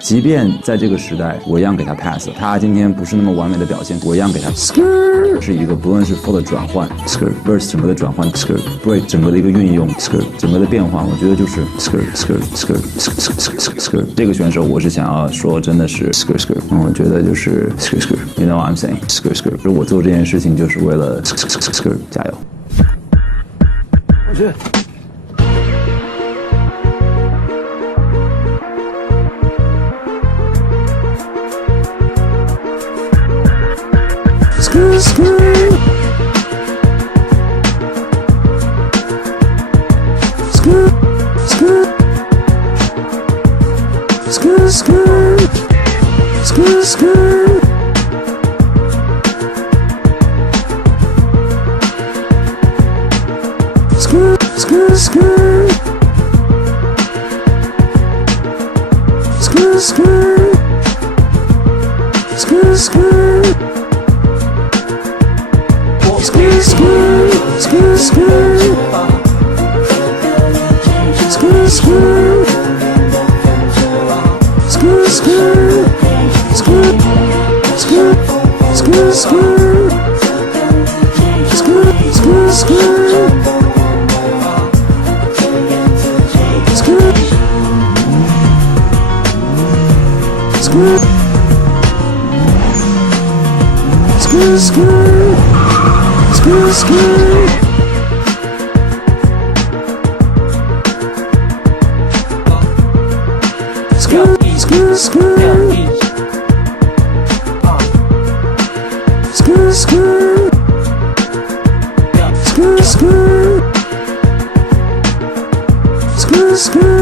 即便在这个时代，我一样给他 pass。他今天不是那么完美的表现，我一样给他。是一个不论是 flow 的转换 verse 整个的转换 break 整个的一个运用整个的变化，我觉得就是这个选手，我是想要说，真的是我觉得就是you know what I'm saying 就是我做这件事情就是为了加油。我去。Screw.